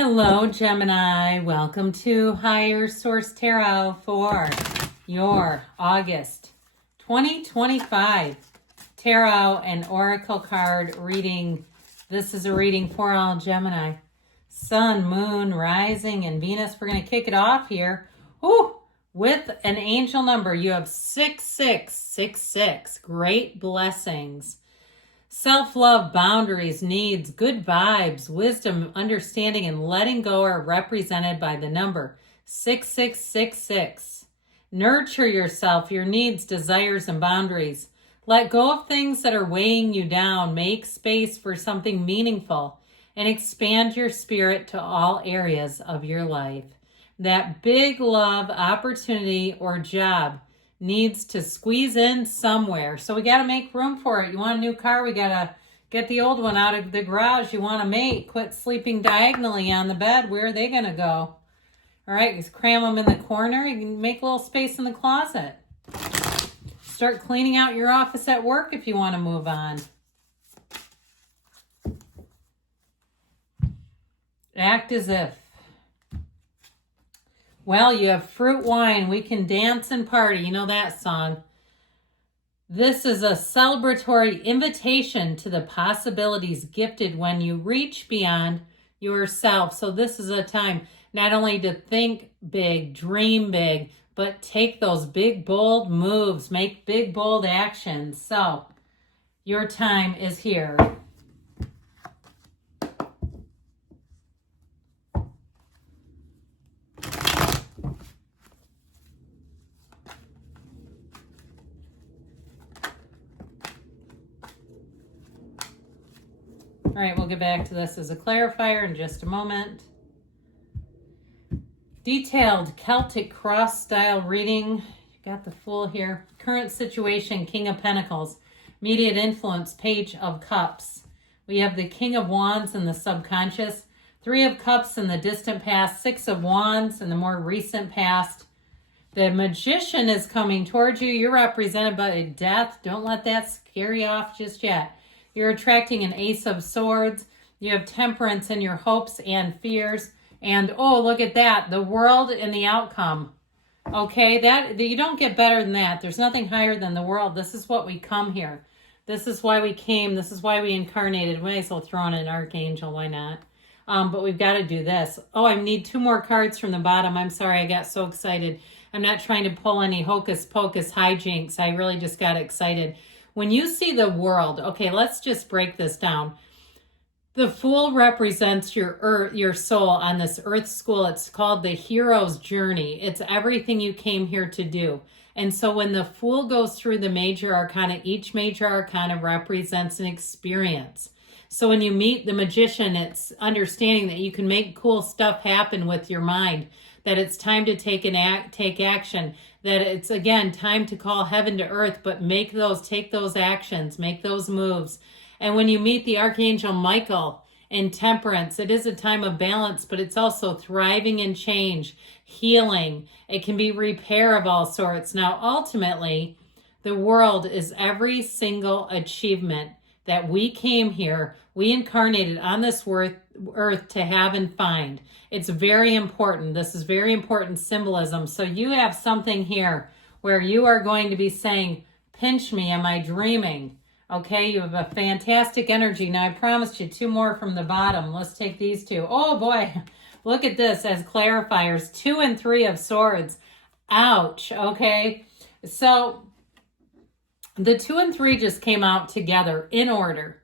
Hello, Gemini. Welcome to Higher Source Tarot for your August 2025 Tarot and Oracle card reading. This is a reading for all Gemini. Sun, Moon, Rising, and Venus. We're going to kick it off here with an angel number. You have 6666. Great blessings. Self-love, boundaries, needs, good vibes, wisdom, understanding, and letting go are represented by the number 6666. Nurture yourself, your needs, desires, and boundaries. Let go of things that are weighing you down. Make space for something meaningful and expand your spirit to all areas of your life. That big love, opportunity, or job needs to squeeze in somewhere. So we got to make room for it. You want a new car? We got to get the old one out of the garage. You want a mate? Quit sleeping diagonally on the bed. Where are they going to go? All right, just cram them in the corner. You can make a little space in the closet. Start cleaning out your office at work if you want to move on. Act as if. Well, you have fruit wine. We can dance and party. You know that song. This is a celebratory invitation to the possibilities gifted when you reach beyond yourself. So this is a time not only to think big, dream big, but take those big, bold moves. Make big, bold actions. So your time is here. All right, we'll get back to this as a clarifier in just a moment. Detailed Celtic cross style reading. You got the Fool here. Current situation, King of Pentacles. Immediate influence, Page of Cups. We have the King of Wands in the subconscious. 3 of Cups in the distant past. 6 of Wands in the more recent past. The Magician is coming towards you. You're represented by death. Don't let that scare you off just yet. You're attracting an Ace of Swords. You have Temperance in your hopes and fears. And, oh, look at that. The World and the outcome. Okay, that you don't get better than that. There's nothing higher than the world. This is what we come here. This is why we came. This is why we incarnated. We might as well throw in an archangel. Why not? But we've got to do this. Oh, I need 2 more cards from the bottom. I'm sorry. I got so excited. I'm not trying to pull any hocus pocus hijinks. I really just got excited. When you see the world, okay, let's just break this down. The Fool represents your soul on this earth school. It's called the hero's journey. It's everything you came here to do. And so when the Fool goes through the major arcana, each major arcana represents an experience. So when you meet the Magician, it's understanding that you can make cool stuff happen with your mind, that it's time to take action, that it's, again, time to call heaven to earth, but take those actions, make those moves. And when you meet the Archangel Michael in Temperance, it is a time of balance, but it's also thriving in change, healing. It can be repair of all sorts. Now, ultimately, the world is every single achievement that we came here, we incarnated on this earth to have and find. It's very important. This is very important symbolism. So you have something here where you are going to be saying, pinch me, am I dreaming? Okay, you have a fantastic energy. Now I promised you 2 more from the bottom. Let's take these 2. Oh boy, look at this as clarifiers. 2 and 3 of Swords. Ouch, okay? So the 2 and 3 just came out together in order.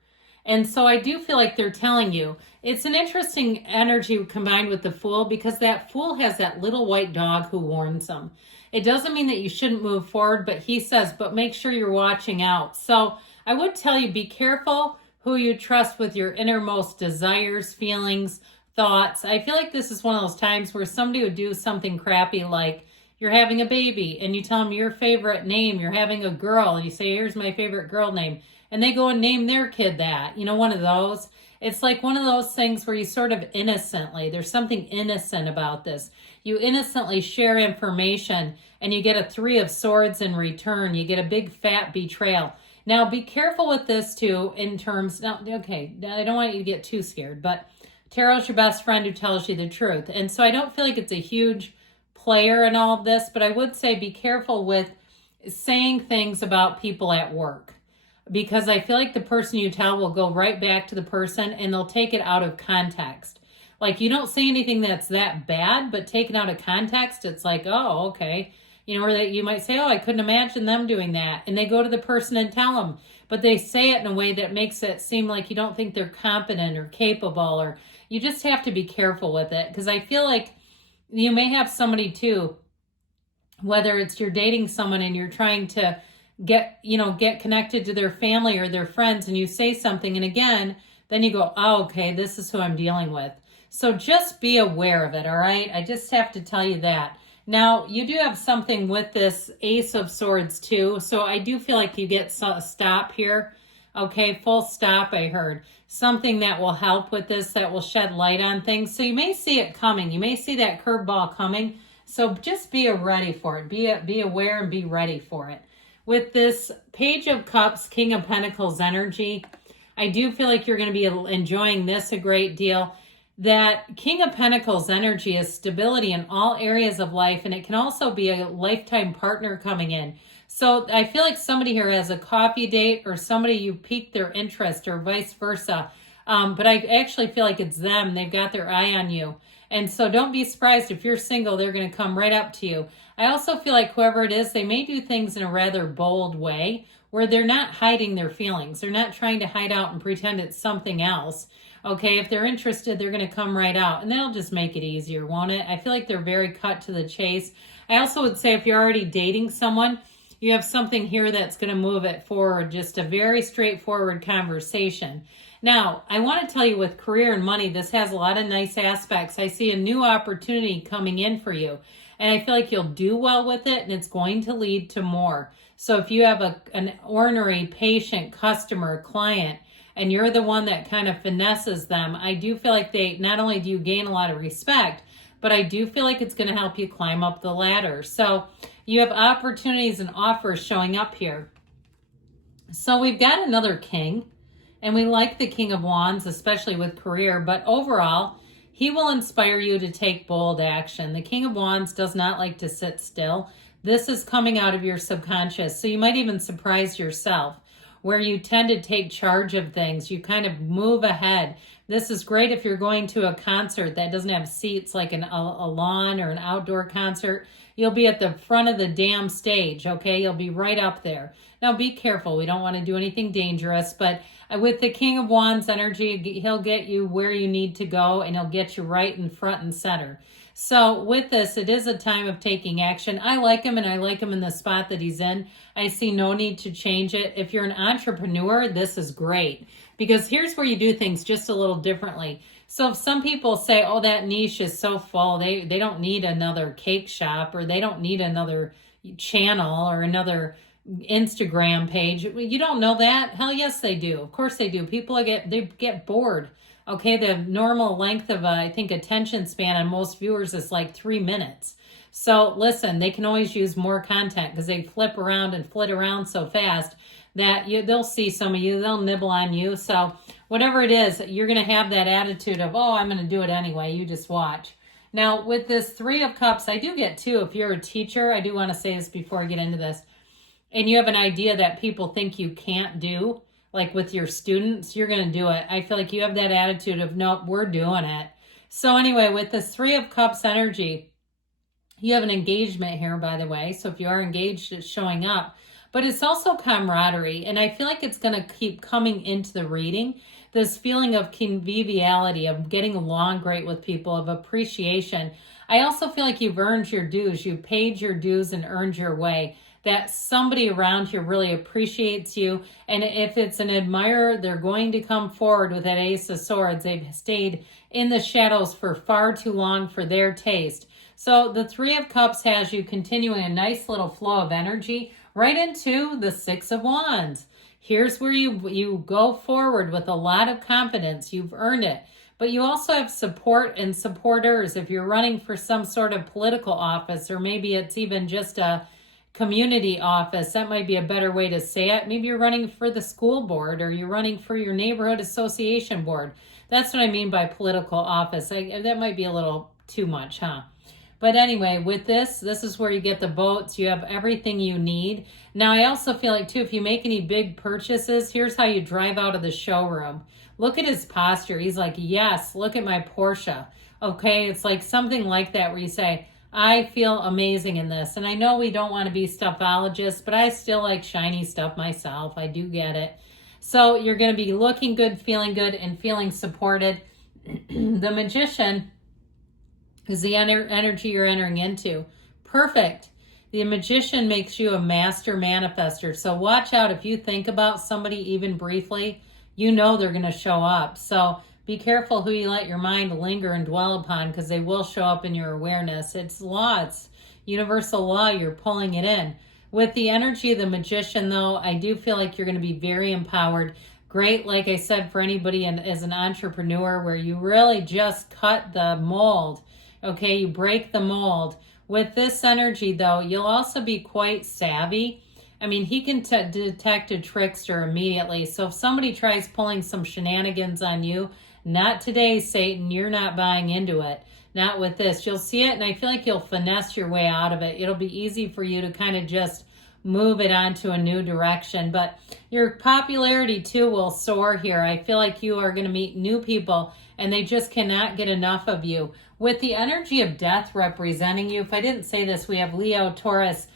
And so I do feel like they're telling you, it's an interesting energy combined with the Fool, because that Fool has that little white dog who warns them. It doesn't mean that you shouldn't move forward, but he says, but make sure you're watching out. So I would tell you, be careful who you trust with your innermost desires, feelings, thoughts. I feel like this is one of those times where somebody would do something crappy, like you're having a baby and you tell them your favorite name. You're having a girl and you say, here's my favorite girl name. And they go and name their kid that, you know, one of those. It's like one of those things where you sort of innocently, there's something innocent about this. You innocently share information and you get a 3 of Swords in return. You get a big fat betrayal. Now be careful with this too in terms, now, okay, I don't want you to get too scared, but Tarot's your best friend who tells you the truth. And so I don't feel like it's a huge player in all of this, but I would say be careful with saying things about people at work, because I feel like the person you tell will go right back to the person and they'll take it out of context. Like, you don't say anything that's that bad, but taken out of context, it's like, oh, okay. You know, or that you might say, oh, I couldn't imagine them doing that. And they go to the person and tell them, but they say it in a way that makes it seem like you don't think they're competent or capable, or you just have to be careful with it. Because I feel like you may have somebody too, whether it's you're dating someone and you're trying to get connected to their family or their friends, and you say something, and again, then you go, oh, okay, this is who I'm dealing with. So just be aware of it, all right? I just have to tell you that. Now, you do have something with this Ace of Swords too, so I do feel like you get a stop here. Okay, full stop, I heard. Something that will help with this, that will shed light on things. So you may see it coming. You may see that curveball coming. So just be ready for it. Be aware and be ready for it. With this Page of Cups, King of Pentacles energy, I do feel like you're going to be enjoying this a great deal. That King of Pentacles energy is stability in all areas of life, and it can also be a lifetime partner coming in. So I feel like somebody here has a coffee date, or somebody you piqued their interest, or vice versa. But I actually feel like it's them. They've got their eye on you. And so don't be surprised if you're single, they're going to come right up to you. I also feel like whoever it is, they may do things in a rather bold way where they're not hiding their feelings. They're not trying to hide out and pretend it's something else. Okay, if they're interested, they're going to come right out, and that'll just make it easier, won't it? I feel like they're very cut to the chase. I also would say if you're already dating someone, you have something here that's going to move it forward, just a very straightforward conversation. Now, I want to tell you with career and money, this has a lot of nice aspects. I see a new opportunity coming in for you, and I feel like you'll do well with it, and it's going to lead to more. So if you have an ornery, patient customer, client, and you're the one that kind of finesses them, I do feel like not only do you gain a lot of respect, but I do feel like it's going to help you climb up the ladder. So you have opportunities and offers showing up here. So we've got another king, and we like the King of Wands, especially with career, but overall, he will inspire you to take bold action. The King of Wands does not like to sit still. This is coming out of your subconscious, so you might even surprise yourself, where you tend to take charge of things. You kind of move ahead. This is great if you're going to a concert that doesn't have seats, like a lawn or an outdoor concert. You'll be at the front of the damn stage, okay? You'll be right up there. Now, be careful. We don't want to do anything dangerous, but with the King of Wands energy, he'll get you where you need to go, and he'll get you right in front and center. So with this, it is a time of taking action. I like him, and I like him in the spot that he's in. I see no need to change it. If you're an entrepreneur, this is great, because here's where you do things just a little differently. So if some people say, oh, that niche is so full, they don't need another cake shop, or they don't need another channel or another Instagram page. You don't know that? Hell yes, they do. Of course they do. People get bored. Okay, the normal length of, I think, attention span on most viewers is like 3 minutes. So listen, they can always use more content because they flip around and flit around so fast that they'll see some of you, they'll nibble on you. So whatever it is, you're going to have that attitude of, oh, I'm going to do it anyway. You just watch. Now, with this Three of Cups, I do get too, if you're a teacher, I do want to say this before I get into this, and you have an idea that people think you can't do, like with your students, you're going to do it. I feel like you have that attitude of, nope, we're doing it. So anyway, with this Three of Cups energy, you have an engagement here, by the way. So if you are engaged, it's showing up. But it's also camaraderie. And I feel like it's going to keep coming into the reading. This feeling of conviviality, of getting along great with people, of appreciation. I also feel like you've earned your dues. You've paid your dues and earned your way. That somebody around here really appreciates you. And if it's an admirer, they're going to come forward with that Ace of Swords. They've stayed in the shadows for far too long for their taste. So the Three of Cups has you continuing a nice little flow of energy right into the Six of Wands. Here's where you go forward with a lot of confidence. You've earned it. But you also have support and supporters. If you're running for some sort of political office, or maybe it's even just a community office, that might be a better way to say it. Maybe you're running for the school board, or you're running for your neighborhood association board. That's what I mean by political office. That might be a little too much, huh? But anyway, with this is where you get the boats. You have everything you need. Now, I also feel like, too, if you make any big purchases, here's how you drive out of the showroom. Look at his posture. He's like, yes, look at my Porsche. Okay, it's like something like that where you say, I feel amazing in this. And I know we don't want to be stuffologists, but I still like shiny stuff myself. I do get it. So you're going to be looking good, and feeling supported. The Magician is the energy you're entering into. Perfect. The Magician makes you a master manifester. So watch out. If you think about somebody even briefly, you know they're going to show up. So be careful who you let your mind linger and dwell upon, because they will show up in your awareness. It's law. It's universal law. You're pulling it in. With the energy of the Magician, though, I do feel like you're going to be very empowered. Great, like I said, for anybody as an entrepreneur where you really just cut the mold. Okay, you break the mold. With this energy, though, you'll also be quite savvy. I mean, he can detect a trickster immediately. So if somebody tries pulling some shenanigans on you, not today, Satan, you're not buying into it. Not with this. You'll see it, and I feel like you'll finesse your way out of it. It'll be easy for you to kind of just move it onto a new direction. But your popularity, too, will soar here. I feel like you are going to meet new people, and they just cannot get enough of you. With the energy of death representing you, if I didn't say this, we have Leo, Taurus,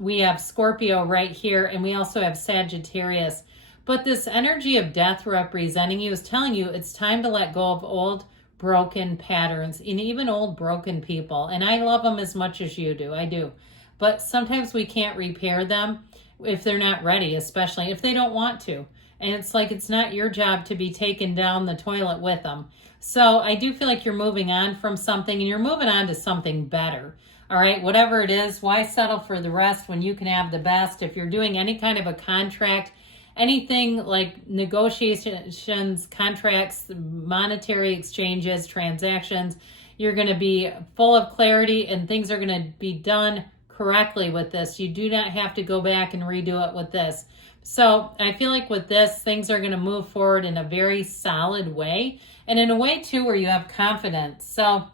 we have Scorpio right here, and we also have Sagittarius. But this energy of death representing you is telling you it's time to let go of old, broken patterns, and even old, broken people. And I love them as much as you do. I do. But sometimes we can't repair them if they're not ready, especially if they don't want to. And it's like it's not your job to be taken down the toilet with them. So I do feel like you're moving on from something, and you're moving on to something better. All right, whatever it is, why settle for the rest when you can have the best? If you're doing any kind of a contract, anything like negotiations, contracts, monetary exchanges, transactions, you're going to be full of clarity, and things are going to be done correctly with this. You do not have to go back and redo it with this. So I feel like with this, things are going to move forward in a very solid way, and in a way, too, where you have confidence. So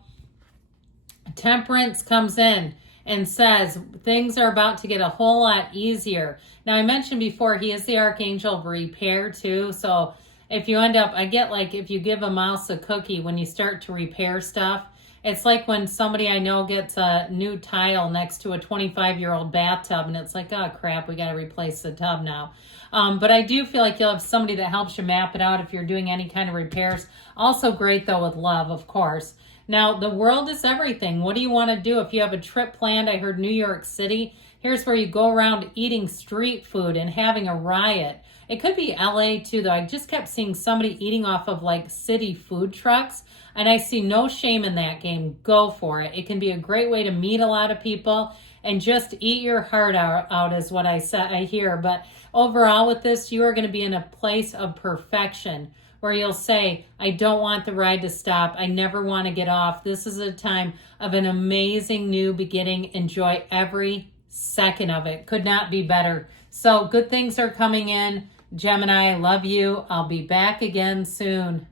Temperance comes in and says things are about to get a whole lot easier. Now, I mentioned before, he is the Archangel of Repair, too. So if you end up, I get like if you give a mouse a cookie when you start to repair stuff, it's like when somebody I know gets a new tile next to a 25-year-old bathtub, and it's like, oh, crap, we got to replace the tub now. But I do feel like you'll have somebody that helps you map it out if you're doing any kind of repairs. Also great, though, with love, of course. Now, the world is everything. What do you want to do? If you have a trip planned, I heard New York City, here's where you go around eating street food and having a riot. It could be LA too, though. I just kept seeing somebody eating off of like city food trucks, and I see no shame in that game. Go for it. It can be a great way to meet a lot of people and just eat your heart out is what I hear. But overall with this, you are going to be in a place of perfection where you'll say, I don't want the ride to stop. I never want to get off. This is a time of an amazing new beginning. Enjoy every second of it. Could not be better. So good things are coming in. Gemini, love you. I'll be back again soon.